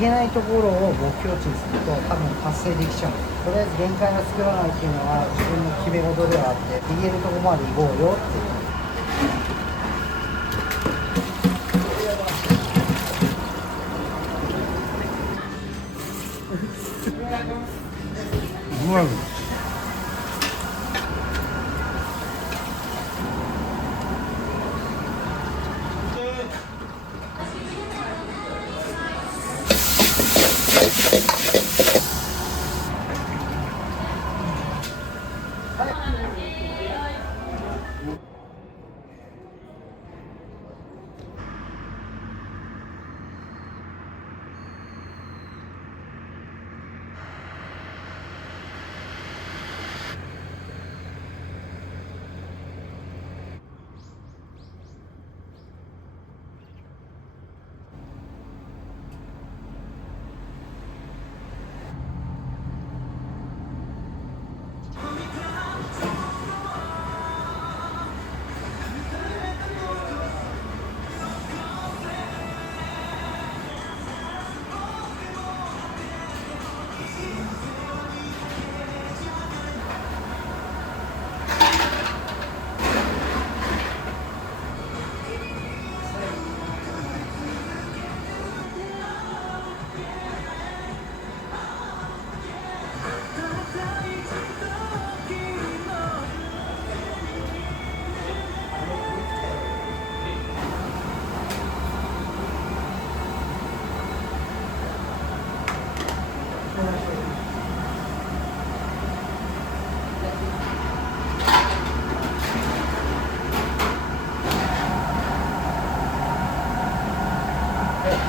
言えないところを目標値にすると多分達成できちゃうんです。とりあえず限界が作らないっていうのは自分の決め事ではあって、言えるところまで行こうよっていう。うまい。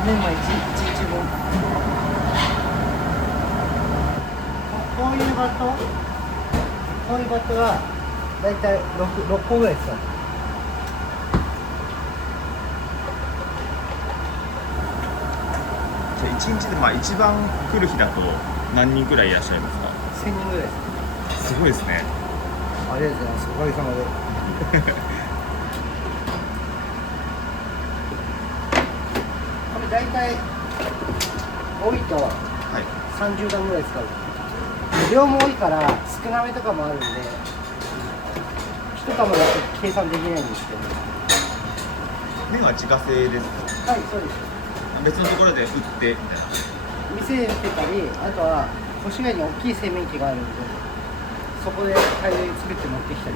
メンマ1日分。こういうバットがだいたい 6個ぐらい使う。じゃあ1日で一番来る日だと何人くらいいらっしゃいますか1000人ぐらいです。すごいですね。ありがとうございます。おかげさまで。これ大体多いと30段ぐらい使う。量も多いから少なめとかもあるんで、1玉だと計算できないんですけど。麺は自家製ですか？はい、そうです。別のところで売ってみたいな。店で売ってたり、あとは越谷に大きい製麺機があるんで、そこで大量に作って持ってきたり。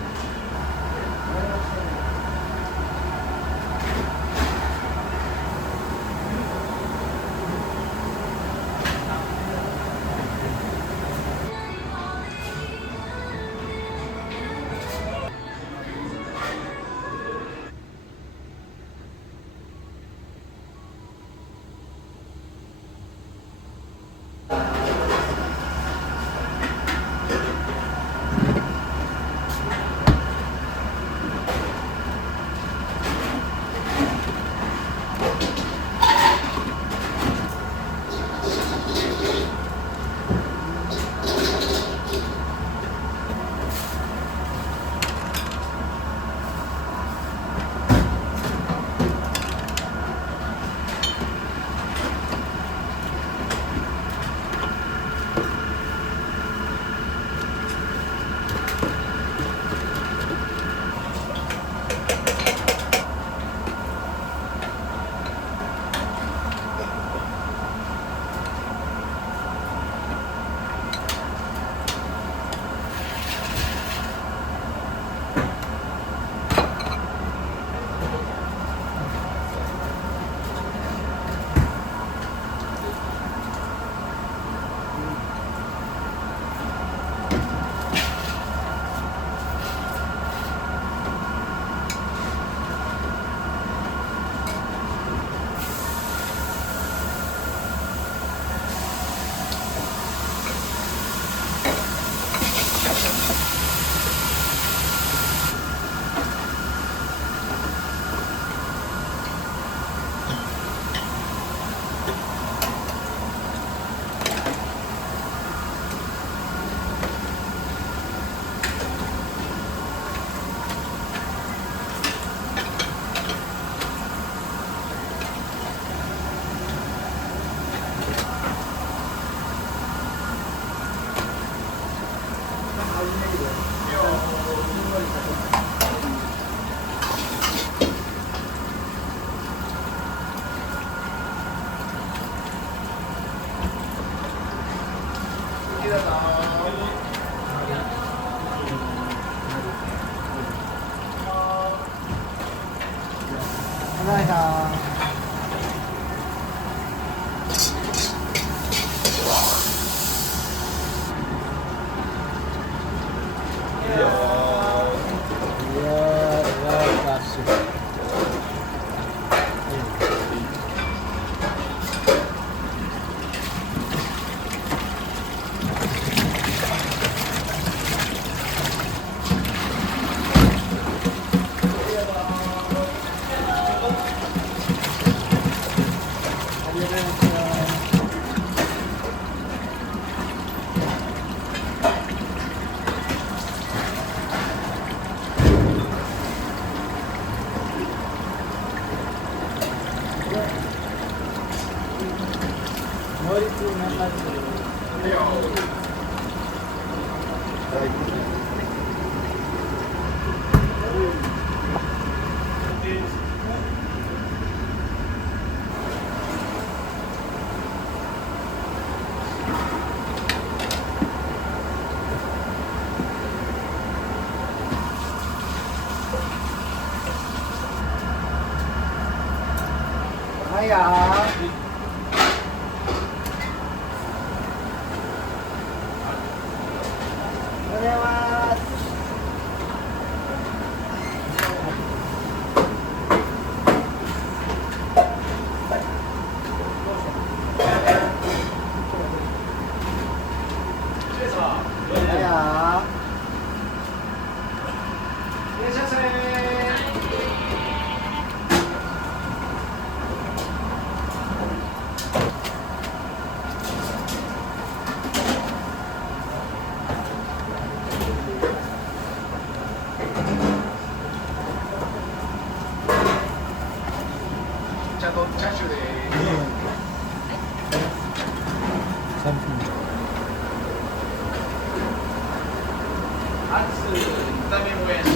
お願いします。はいよー。おはようございます。はいよー。いらっしゃいませー。チャーシューです。炒めもやしで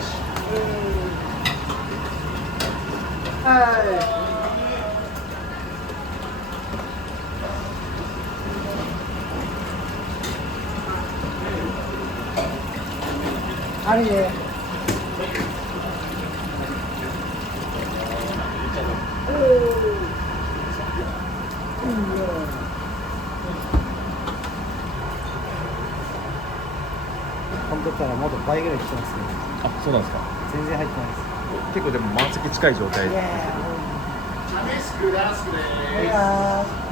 す。あれで。本当ったらもっと倍ぐらい来てますね。あ、そうなんですか。全然入ってないです。結構でも満席近い状態。チャメスクラスクです。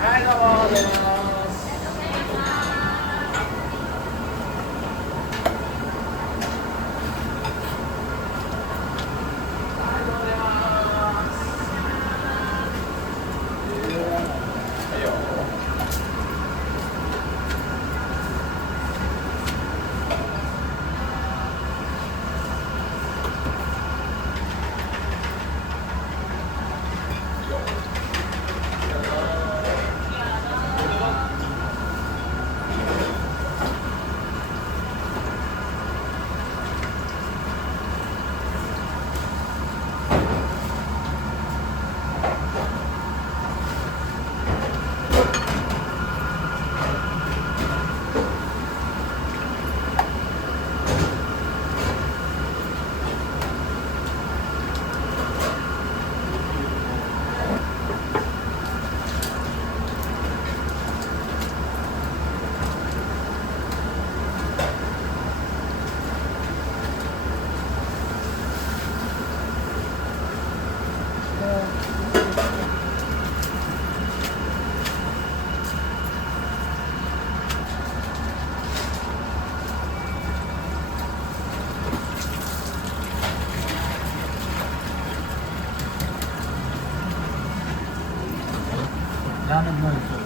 はい、どうも、ありがとうございます。ラーメンもいいですよ。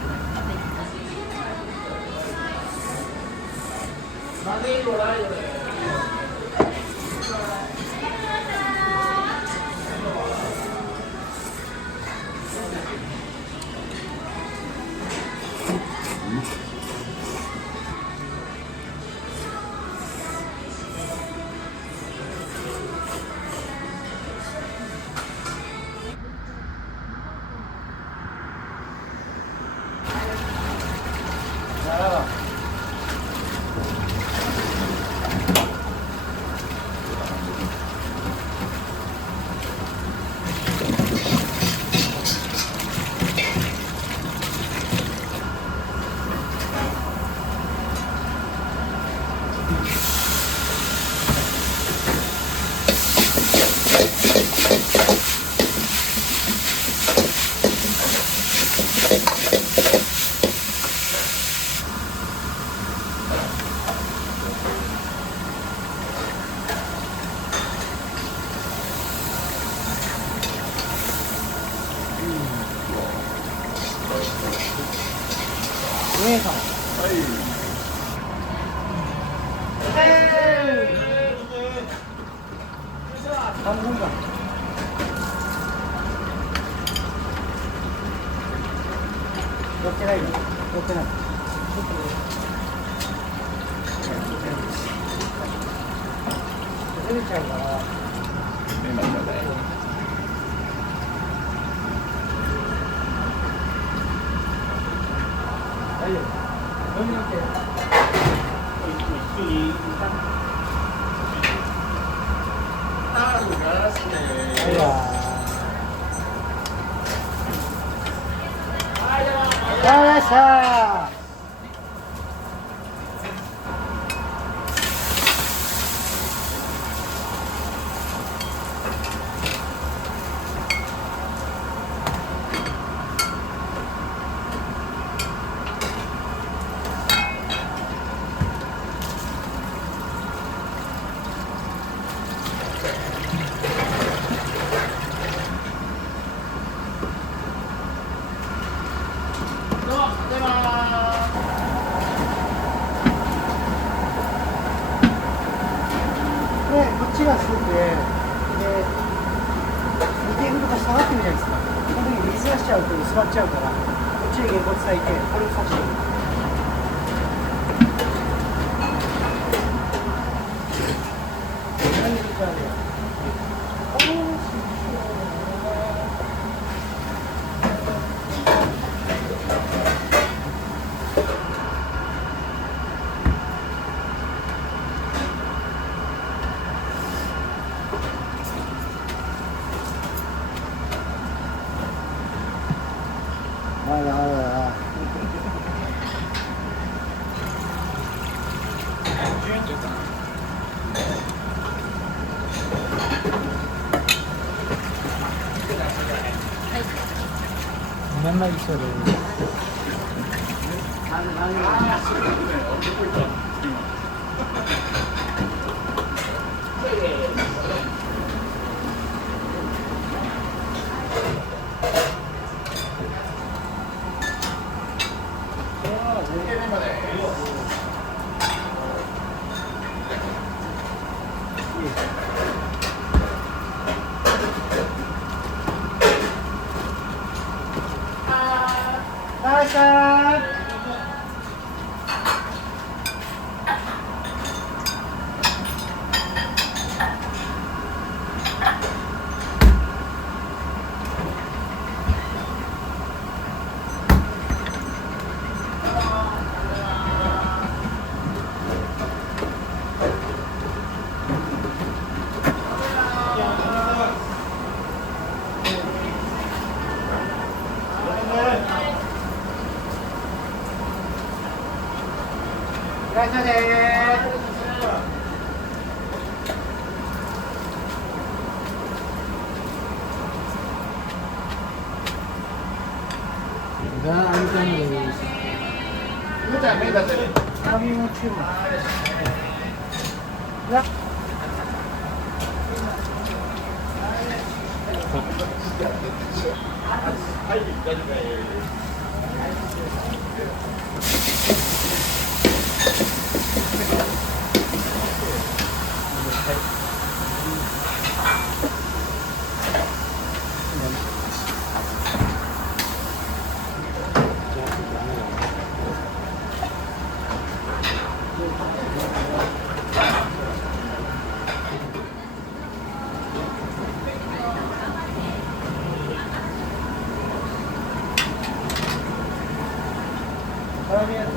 お姉さん。半分だ。寄ってないよ。寄ってない。ずれちゃうから。今ちょうだい。大丈夫。飲みのけ。はい、ガラスでーす。はいわはい、どうも。ー。やらしたー。どうも、出まーす。で、こっちがスープで、2テーブルが下がってるじゃないですか。この時水がしちゃうと薄まっちゃうから、こっちにげんこつ炊いて、これを刺してる。何でかね。まだまだな。 맨날 있어야 돼.いらっしゃいねー。がありたいです。ゆうちゃん目出せる。髪も注文。が。はい、大丈夫です。絡みやすい。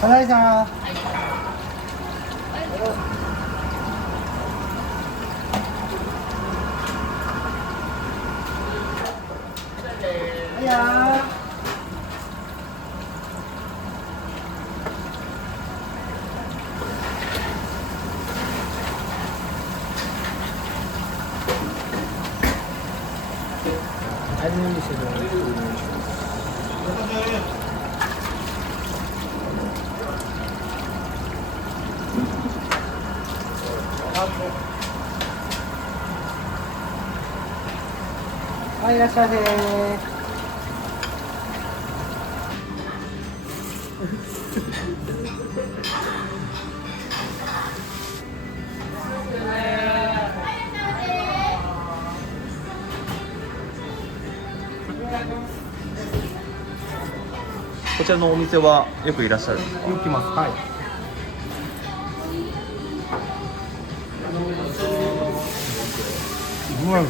金井さん。いや味見してください。はい、いらっしゃいねこちらのお店はよくいらっしゃるんですか？よく来ます。はい。うまい。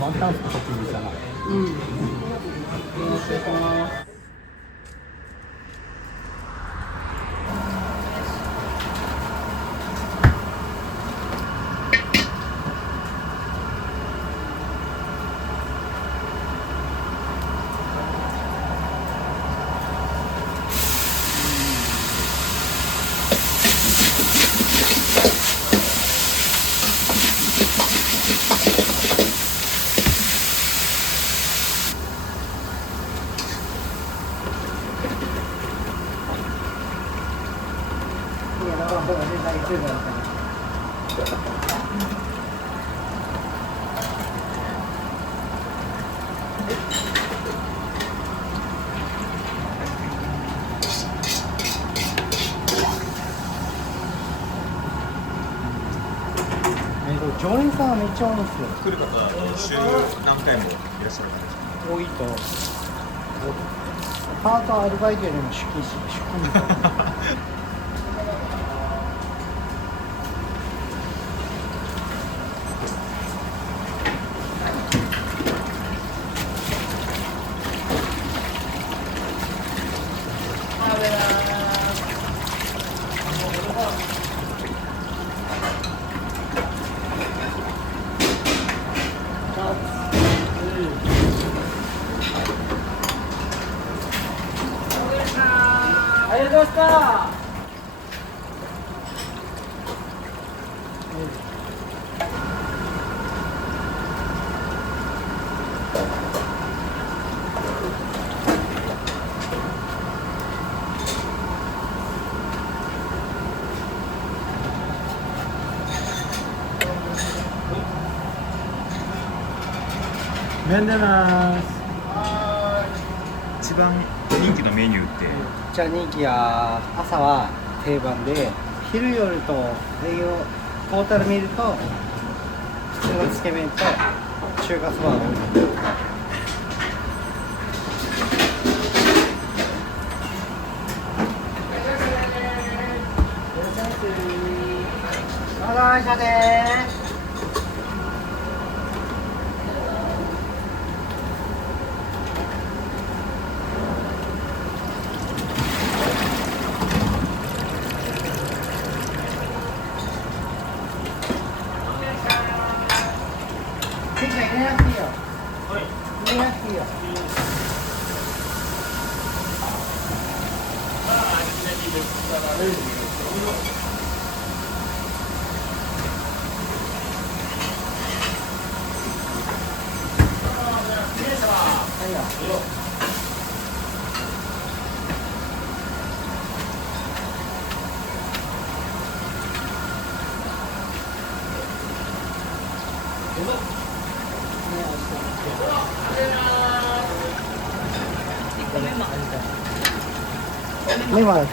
ワンタンスこっちにいたな。うん。常連さんはめっちゃ多いんですよ。来る方は週何回もいらっしゃるんですか？多いと。パートアルバイトよりも出勤みたいな。麺出ます。一番人気のメニューってじゃあ人気は朝は定番で、昼夜と営業トータル見ると普通のつけ麺と中華そばが多い。お疲れ様です。入れなくていいよ。入れなくていいよ。はいよ。目もあるって。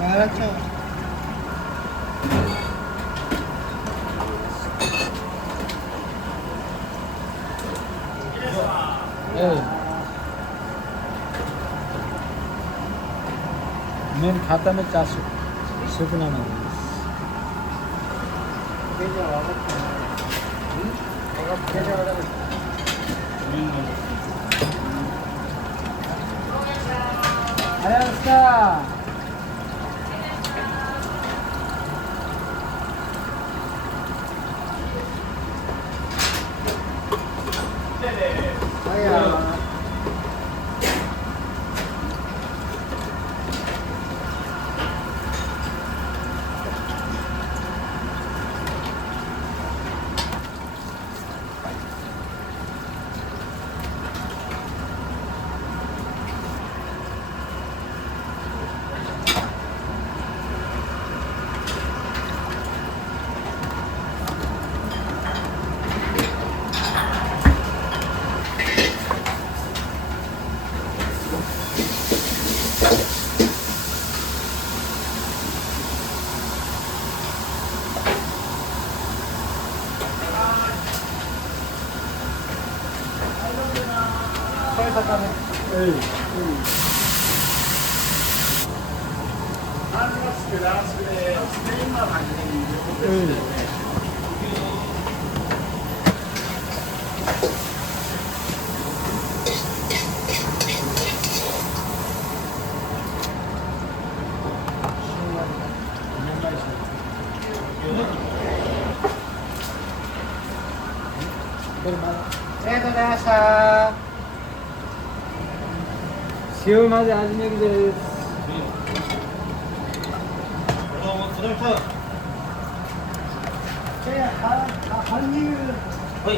笑っちゃう。麺固めたスープなのです。じゃあ分かったね。分かった。じゃあ分かった。ありがとうございました。はいよ。これ固め。ありがとうございました。塩まで味見です。どうも、それと。半乳。はい。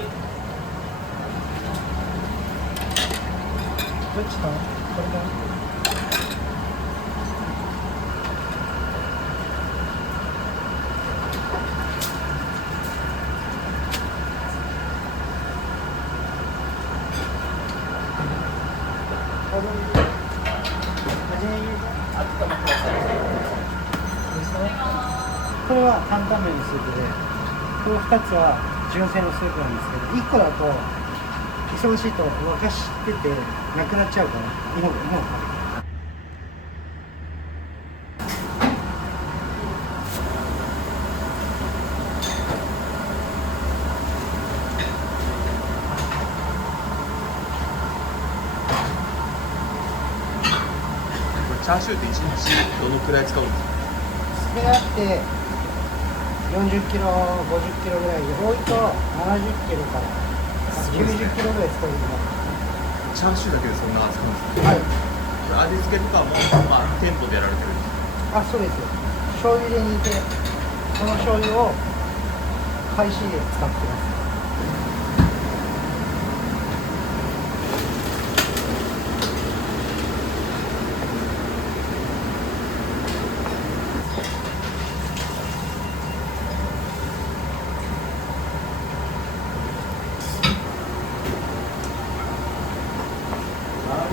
どっちか。これか。これは担々麺のスープで、この2つは純正のスープなんですけど、1個だと忙しいと沸かしててなくなっちゃうから、芋がチャーシューって1日どのくらい使うんですか？少なくて40キロ、50キロぐらいで、多いと70キロから90キロぐらい使うことがある。チャーシューだけでそんな使うんですか？はい。味付けとかも、店舗でやられてるんですか？あ、そうですよ。醤油で煮て、その醤油を海水で使ってます。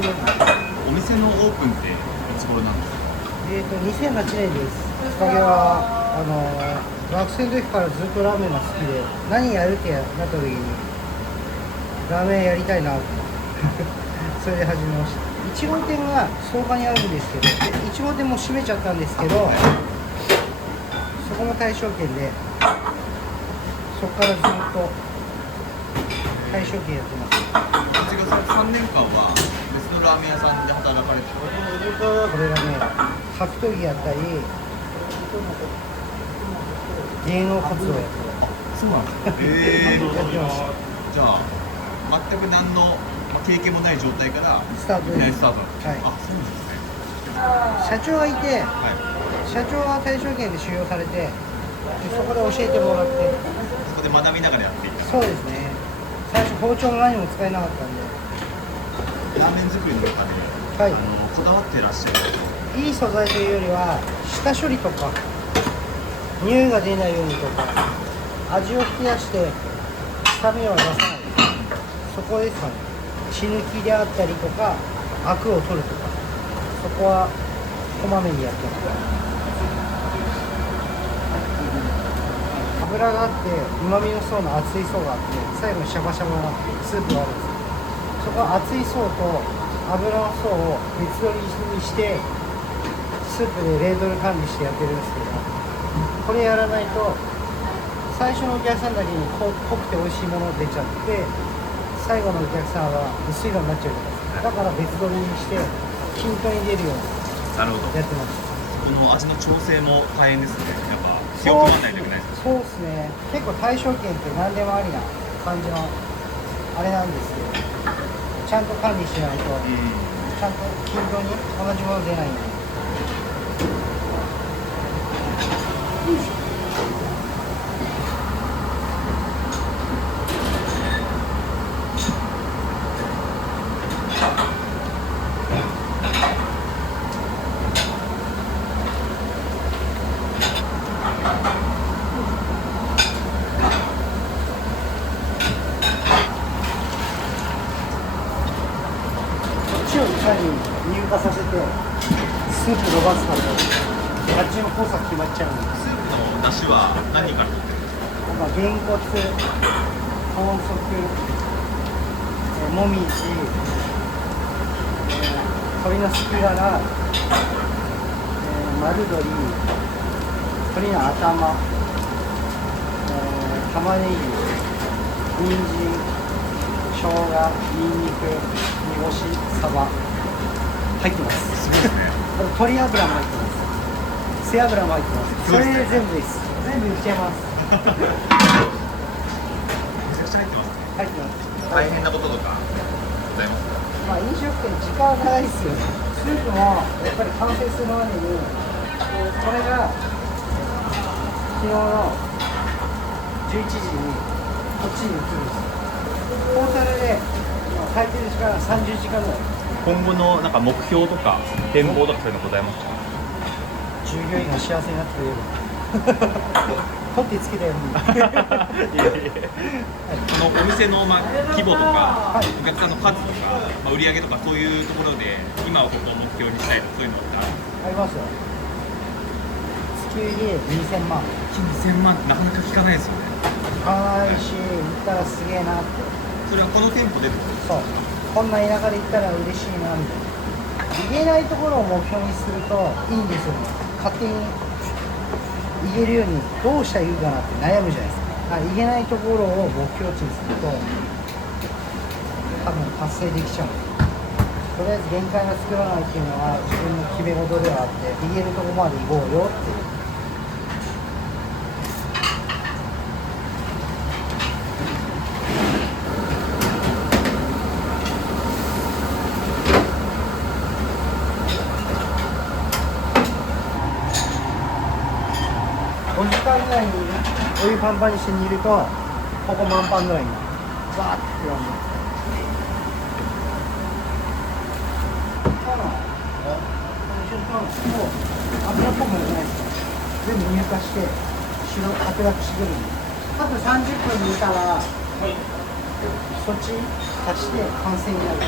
ように。お店のオープンっていつ頃なんですか？2008年です。きっかけは学生の時からずっとラーメンが好きで、何やるってなった時にラーメンやりたいなとそれで始めました。1号店が草加にあるんですけど、1号店も閉めちゃったんですけど、そこも大正圏で、そこからずっと大正圏やってます。8月3年間は別のラーメン屋さんで働かれてた。これがね、格闘技やったり芸能活動やったりそうなんですか。やってました。じゃあ全く何の経験もない状態からスタートいきなりです。スタートなんです。はいあ、そうなんですね。社長がいて、はい。社長が大正圏で修行されて、でそこで教えてもらって、そこで学びながらやっていた。そうですね。最初包丁も何も使えなかったんで、ラーメン作りの中で、はい、こだわってらっしゃる。いい素材というよりは下処理とか匂いが出ないようにとか味を引き出して臭みを出さない、そこですかね。血抜きであったりとかアクを取るとか、そこはこまめにやってます。油があってうまみの層の厚い層があって、最後にシャバシャバなスープがあるんです。そこは厚い層と油の層を別取りにしてスープで冷凍管理してやってるんですけど、これやらないと最初のお客さんだけに濃くて美味しいもの出ちゃって、最後のお客さんは薄いのになっちゃうじゃないですか。だから別取りにして均等に出るようになるほど。やってます。この味の調整も大変ですね。やっぱ気を組まないといけないです。そうですね。結構大正圏って何でもありな感じのあれなんですけど、ちゃんと管理しないと、ちゃんと均等に同じもの出ないんで。こっちをいかに乳化させてスープ伸ばすかと、あっちの濃さ決まっちゃうんです。スープの出汁は何から取ってるんですか？げんこつ、豚足、もみじ、鶏のすき殻、丸鶏、鶏の頭、玉ねぎ、人参、生姜、にんにく、煮干し、サバ入ってます。すごいですね。あと鶏油も入ってます。背脂も入ってます。それで全部です。全部いっちゃいます。めちゃくちゃ入ってますね。入ってます。大変なこととかございますか？まあ飲食店時間は長いですよね。スープもやっぱり完成するまでに、これが昨日の11時にこっちに移るんですよ。トータルで炊いてる時間は30時間ぐらい。今後のなんか目標とか展望とかそういうのございますか？従業員が幸せになってくれる。取ってつけたように。このお店の規模とか、お客さんの数とか、売り上げとかそういうところで今はここを目標にしたいとかそういうのってあるんですか？ありますよ。月売り2000万。2000万ってなかなか聞かないですよね。買わないし、売ったらすげえなって。それはこの店舗でってことですか？そう。こんな田舎で行ったら嬉しいなみたいな。言えないところを目標にするといいんですよね。勝手に言えるようにどうしたらいいかなって悩むじゃないですか。言えないところを目標値にすると多分達成できちゃう。とりあえず限界が作らないっていうのは自分の決め事ではあって、言えるところまで行こうよっていう。5時間ぐらいにお湯パンパンにして煮ると、ここ満パンぐらいにバーって膨らむ。もう油っぽくなくないですか？全部乳化して白濁してくるんで、あと30分煮たら、そっち足して完成になる。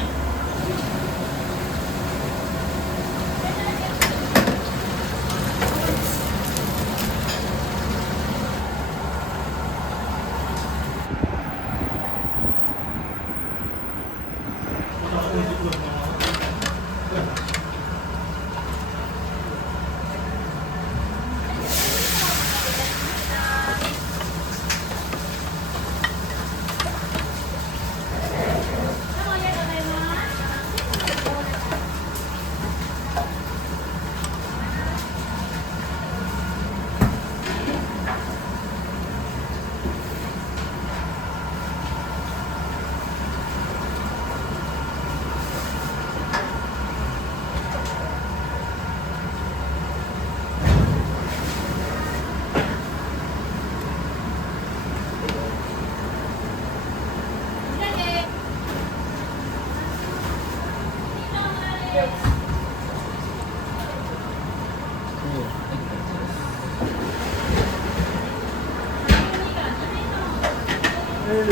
いら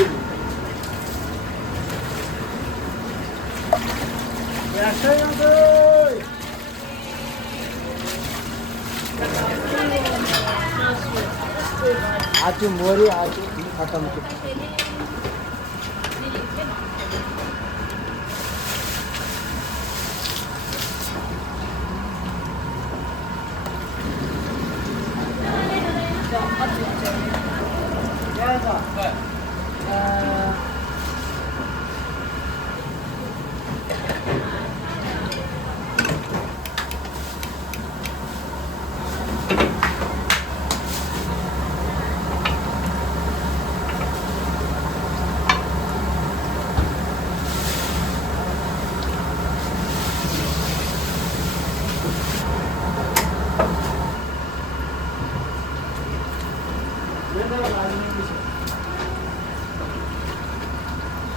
っしゃいませ。आजू मोरी आजू खत्म की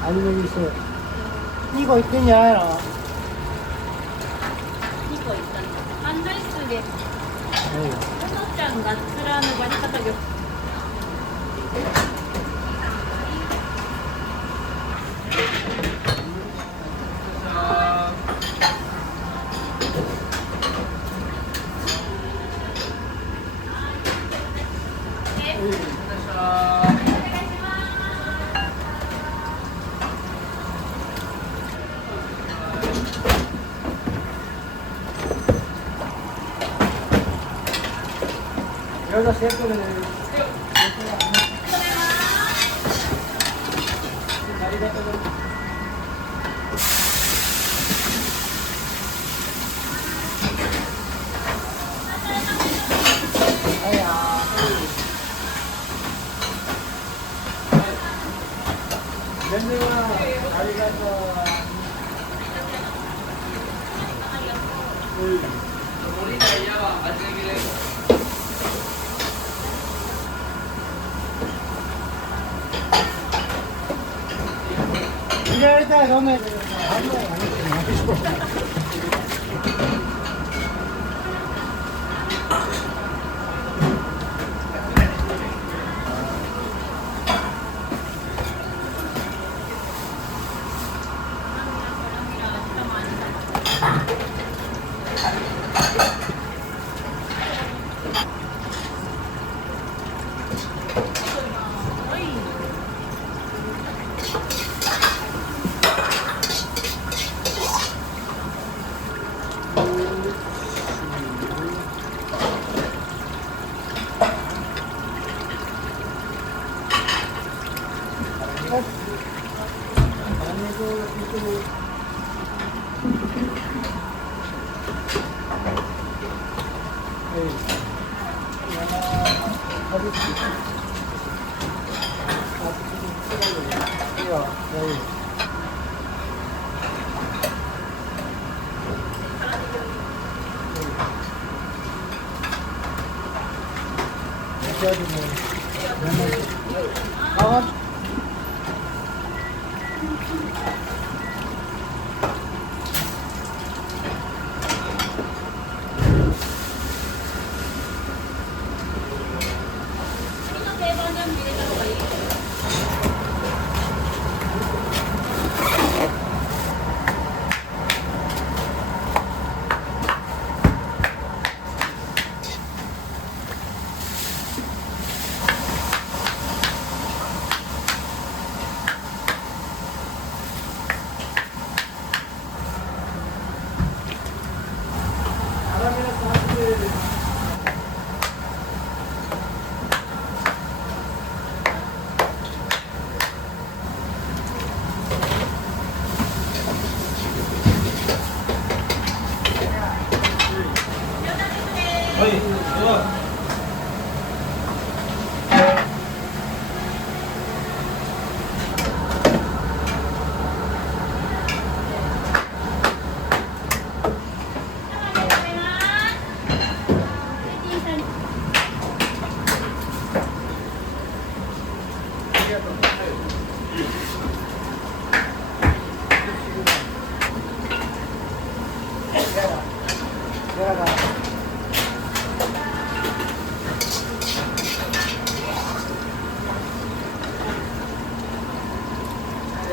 アニメ見そう。2個行ってんじゃないの？ 2個いったの。案内数で、おのちゃんが面のバリ方が。いろいろセットでね。ありがとうございます。はいやー。全然ありがとう。入れられたら飲めてください。あんまりやめてない。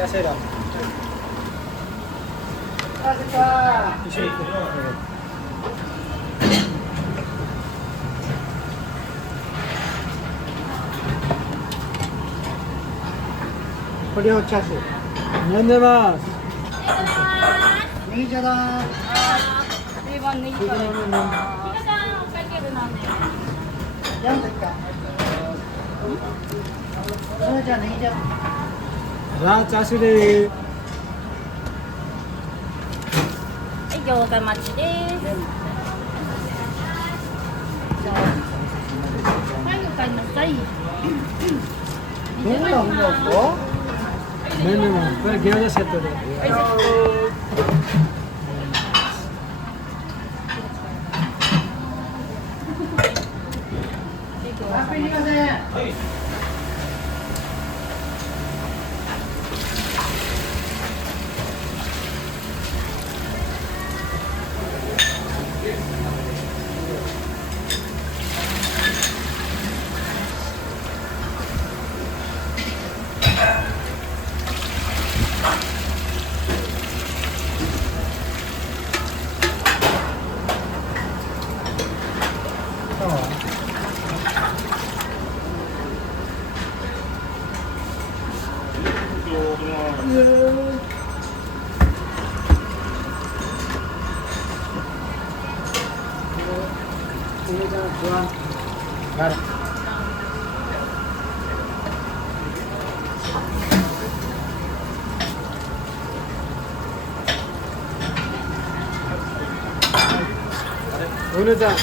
らっしゃいだ。あ、出た。一緒に行く。これをチャーシュー。飲んでます。ネギじゃだ。定番ネギから。ひがちゃん、おかけるなんで。やんといっか。それじゃあネギじゃ。ラーチャーシューでーす。はい、餃子待ちです。はい、おかえりなさい。どんなふうだと？メニューこれ餃子セットで。すみません。お姉ちゃん。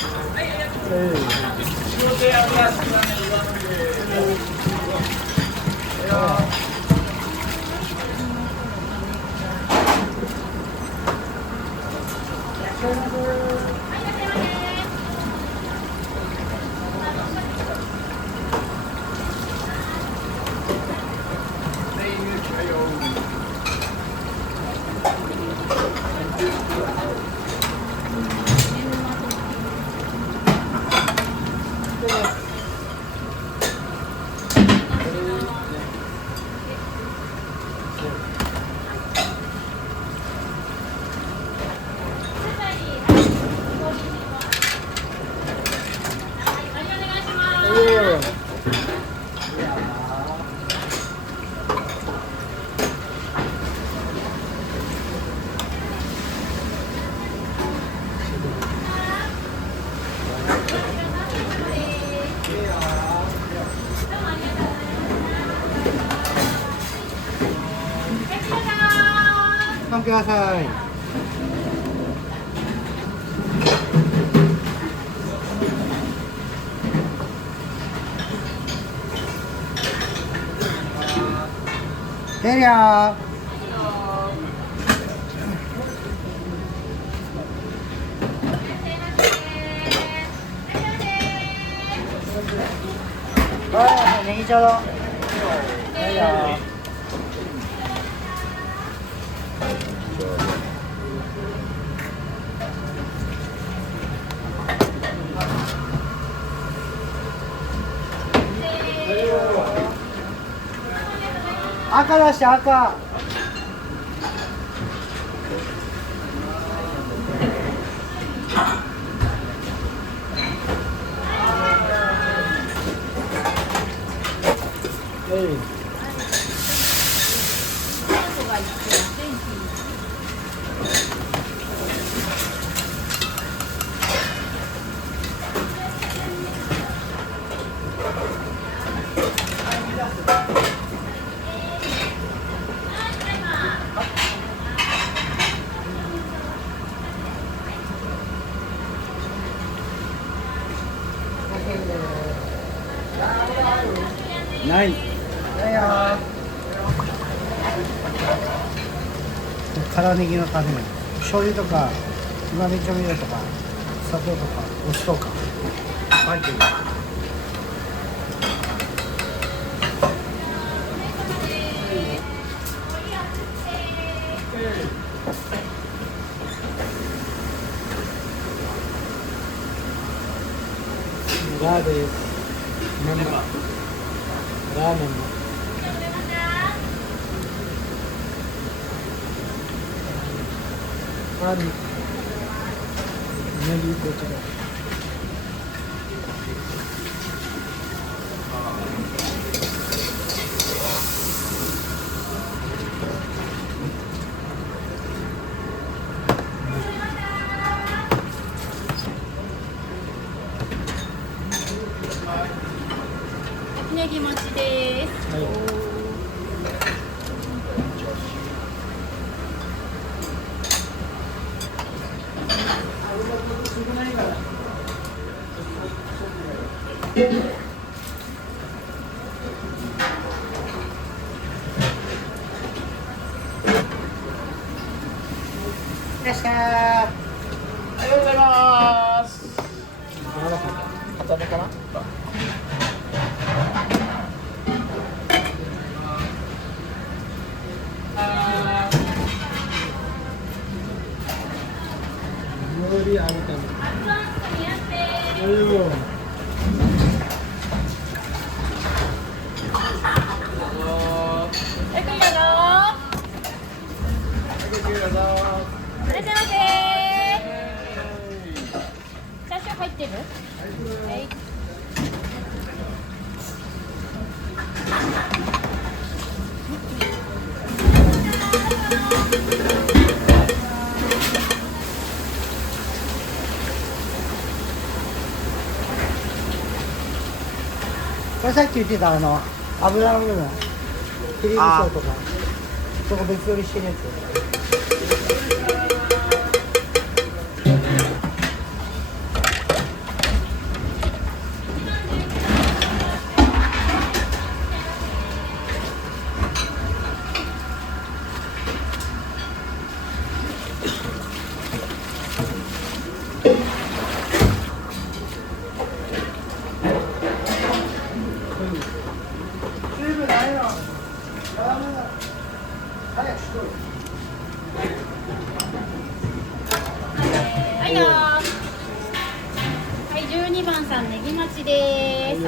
ください。てりゃー。はい、ネギちょうど。はいよ。赤だし赤。ない。辛ネギのために醤油とかうまみ調味料とか砂糖とかお酢とか入ってる。ラーです。ラーメンも。ある。ネギこちら。ネギ待ちです。はい。いらっしゃい。ありがとうございます片手かなよりあるかも。ゆっくりどうぞ。いらっしゃいませ。チャーシュー入ってる？はい。これさっき言ってた油の部分、クリームソーとか、そこ別売りしてるやつ。水分ないの。早くしとる。はいよ。はい、12番さんネギ待ちです。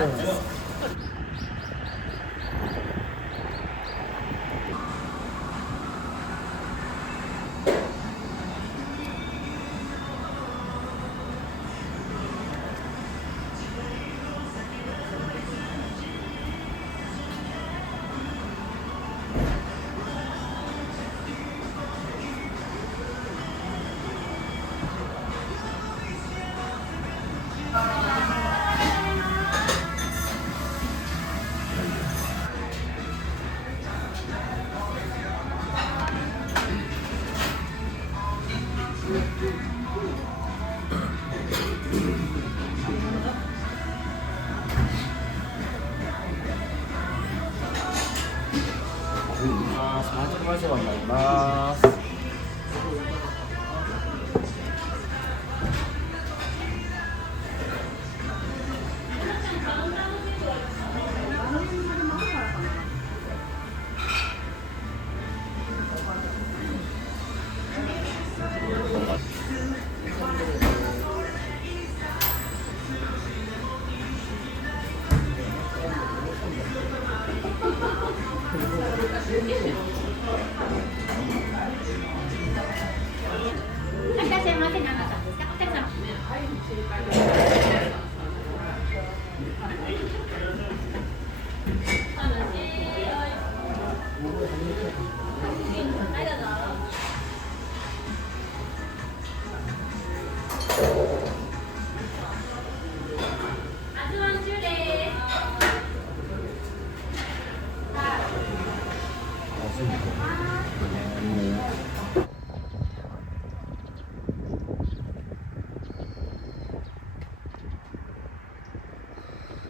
スマートマンションになります。